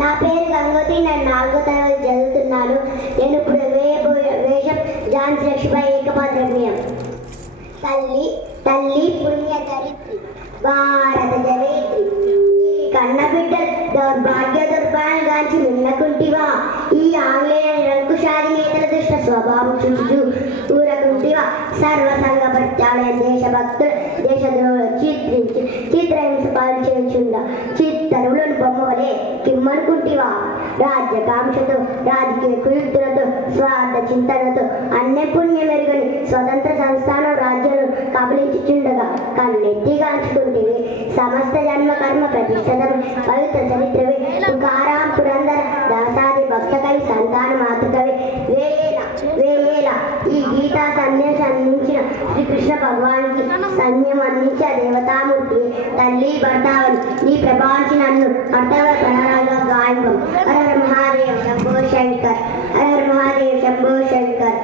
నా పేరు గంగోతి. నేను 4వ తరగతి చదువుతున్నాను. నేను ఇప్పుడు వేయబోయే వేషం ఝాన్సీ లక్ష్మీబాయి ఏకపాత్రమేయం. తల్లి తల్లి పుణ్యచరిత్రి భారత జవేత్రి నీ కన్న బిడ్డ దౌర్భాగ్య దుర్భాన్ని గాంచి నిన్నకుంటివా? ఈ ఆంగ్లేయ నిరంకుశాది నేతల దుష్ట స్వభావం చూచు ఊరకుంటివా? సర్వసంగ ప్రత్యాలయ దేశభక్తులు దేశద్రోహులు చిత్రించి చిత్రహింస పాలు చేయుచుందా చిత్తరువులను బొమ్మవలే కిమ్మనుకుంటివా? రాజ్యకాంక్షతో రాజకీయ కుయుక్తులతో స్వార్థ చింతనతో అన్య పుణ్యమెరుగని స్వతంత్ర సంస్థానం రాజ్యాలు కబలించుచుండగా కన్నెత్తిగాంచుకుంటేవి. సమస్త జన్మ కర్మ ప్రతిష్టతం పవిత్ర చరిత్రవి తుకారాం పురందర దాసాది భక్త కవి సంతాన మాతృకవి వేయేల ఈ గీతా సందేశం అందించిన శ్రీకృష్ణ భగవానికి సైన్యం అందించే దేవతామూర్తి తల్లి భర్తావని నీ ప్రభావించి నన్ను అర్థవ ప్రణాళిగా గాయకం. హర మహాదేవ్ శంభో శంకర్, హర మహాదేవ్ శంభో శంకర్.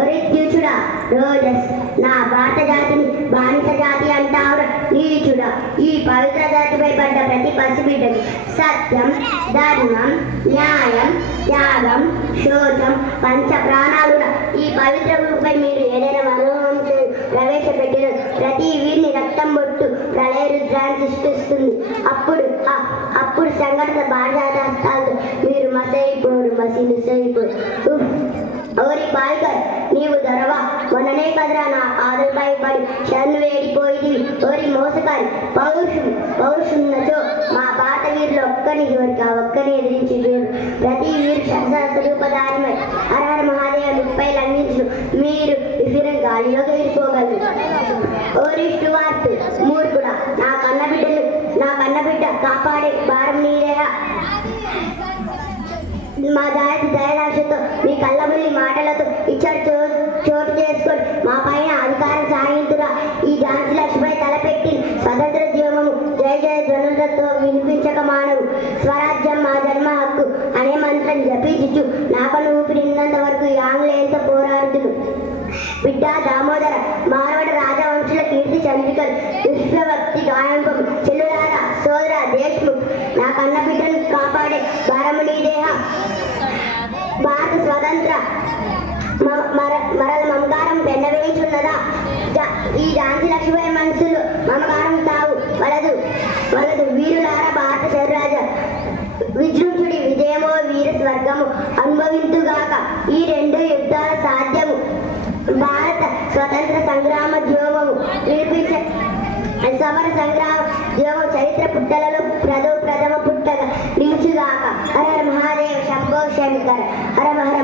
ఒరిద్యుచుడా రోజస్ నా భారత జాతిని బానిస జాతి అంటావు నీచుడా. ఈ పవిత్ర జాతిపై పడ్డ ప్రతి పసిబిడ్డకు సత్యం ధర్మం న్యాయం త్యాగం శోచం పంచ ప్రాణాలుగా ఈ పవిత్ర భూమిపై మీరు ఏదైనా మనోహం ప్రవేశపెట్టిన ప్రతి వీరిని రక్తం బొట్టు ప్రళయ రుద్రాన్ని సృష్టిస్తుంది. అప్పుడు సంఘటన బాధ్యతాస్తాలు మీరు మసైపోరు మసిలిసైపోరు. ఓరి బాల్కర్ నీవు దొరవా మొన్ననే కదరా నా కాదులపై పడి షన్ను వేడిపోయింది. ఓరి మోసకారి పౌరుషున్నచో మా పాత వీరిలో ఒక్కని ఒక్కని ఎదిరించి చూడు. ప్రతి వీరు స్వరూపదానమై హర మహాదేవ 30 లంఘించు మీరు విసిర గాలిలోకి వెళ్ళిపోగలరు. ఓరిష్టు వార్త మూర్ఖుడా నా కన్నబిడ్డ కాపాడే భారం నీరేగా. మా జాతి దయదాశతో మీ కళ్ళబుల్లి మాటలతో ఇచ్చడు చోటు చేసుకొని మా పైన అధికారం సాగించుగా. ఈ ఝాన్సీ లక్ష్మీబాయి తలపెట్టి స్వతంత్ర జీవము జయ జయ ధ్వనులతో వినిపించక మానవు. స్వరాజ్యం మా జన్మ హక్కు అనే మంత్రం జపించు నాకను ఊపిరినంత వరకు ఈ ఆంగ్లేయులతో పోరాడుతుడు. బిడ్డ దామోదర మార్వడ రాజవంశుల కీర్తి చంద్రికలు విశ్వభక్తి గాయంపం చెల్లులారా సోదర దేశ్ముఖ్ నా కన్న బిడ్డను కాపాడే భారముని దేహ. భారత స్వతంత్ర మరల మమకారం పెన్నవేయుచున్నదా? ఈ ఝాన్సీ లక్ష్మీబాయి మనసులు మమకారం తావు వలదు వీరులారా భారత శరీరాజ విజృంభుడి విజయమో వీర స్వర్గము అనుభవింతుగాక. ఈ 2 యుద్ధాల సాధ్యము భారత స్వతంత్ర సంగ్రామ జీవము నిరూపించ సమర సంగ్రామ జీవము చరిత్ర పుట్టలలో ప్రథమ పుట్టగా నిలుచుగాక. హర మహాదేవ్ శంభో శంకర్, హర హర